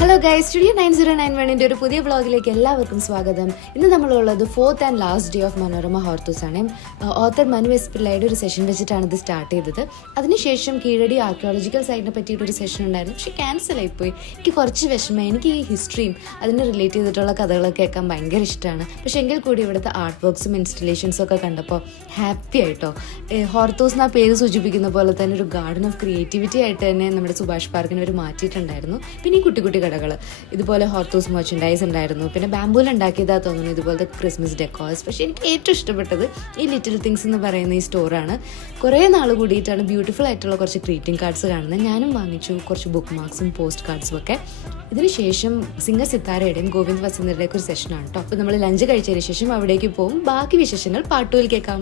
Hello guys, studio 9091 ഒരു പുതിയ വ്ളോഗിലേക്ക് എല്ലാവർക്കും സ്വാഗതം. ഇന്ന് നമ്മളുള്ളത് 4th and last day of Manorama Hortus ആണ്. ഓത്തർ മനു എസ് പിള്ളയുടെ ഒരു സെഷൻ വെച്ചിട്ടാണ് ഇത് സ്റ്റാർട്ട് ചെയ്തത്. അതിനുശേഷം കീഴടി ആർക്കിയോളജിക്കൽ സൈറ്റിനെ പറ്റിയിട്ടൊരു സെഷൻ ഉണ്ടായിരുന്നു, പക്ഷെ ക്യാൻസൽ ആയിപ്പോയി. എനിക്ക് കുറച്ച് വിഷമം. എനിക്ക് ഈ ഹിസ്റ്ററിയും അതിനെ റിലേറ്റ് ചെയ്തിട്ടുള്ള കഥകളൊക്കെ കേൾക്കാൻ ഭയങ്കര ഇഷ്ടമാണ്. പക്ഷെ എങ്കിൽ കൂടി ഇവിടുത്തെ ആർട്ട് വർക്ക്സും ഇൻസ്റ്റലേഷൻസും ഒക്കെ കണ്ടപ്പോൾ ഹാപ്പി ആയിട്ടോ. ഹോർത്തൂസ് എന്ന പേര് സൂചിപ്പിക്കുന്ന പോലെ തന്നെ ഒരു ഗാർഡൻ ഓഫ് ക്രിയേറ്റിവിറ്റി ആയിട്ട് തന്നെ നമ്മുടെ സുഭാഷ് പാർക്കിനെ അവർ മാറ്റിയിട്ടുണ്ടായിരുന്നു. പിന്നെ ഈ കുട്ടി കുട്ടി കടകൾ, ഇതുപോലെ ഹോർത്തൂസ് മെർച്ചൻഡൈസ് ഉണ്ടായിരുന്നു. പിന്നെ ബാംബൂൽ ഉണ്ടാക്കിയതാ തോന്നുന്നു ഇതുപോലത്തെ ക്രിസ്മസ് ഡെക്കോസ്. പക്ഷെ എനിക്ക് ഏറ്റവും ഇഷ്ടപ്പെട്ടത് ഈ ലിറ്റിൽ തിങ്സ് എന്ന് പറയുന്ന ഈ സ്റ്റോറാണ്. കുറേ നാൾ കൂടിയിട്ടാണ് ബ്യൂട്ടിഫുൾ ആയിട്ടുള്ള കുറച്ച് ഗ്രീറ്റിംഗ് കാർഡ്സ് കാണുന്നത്. ഞാനും വാങ്ങിച്ചു കുറച്ച് ബുക്ക് മാർക്സും പോസ്റ്റ് കാർഡ്സും ഒക്കെ. ഇതിനുശേഷം സിംഗർ സിത്താരയുടെയും ഗോവിന്ദ് വസന്തരുടെയൊക്കെ ഒരു സെഷനാണ് കേട്ടോ. അപ്പോൾ നമ്മൾ ലഞ്ച് കഴിച്ചതിന് ശേഷം അവിടേക്ക് പോകും. ബാക്കി വിശേഷങ്ങൾ പാർട്ട് 2 കേൾക്കാം.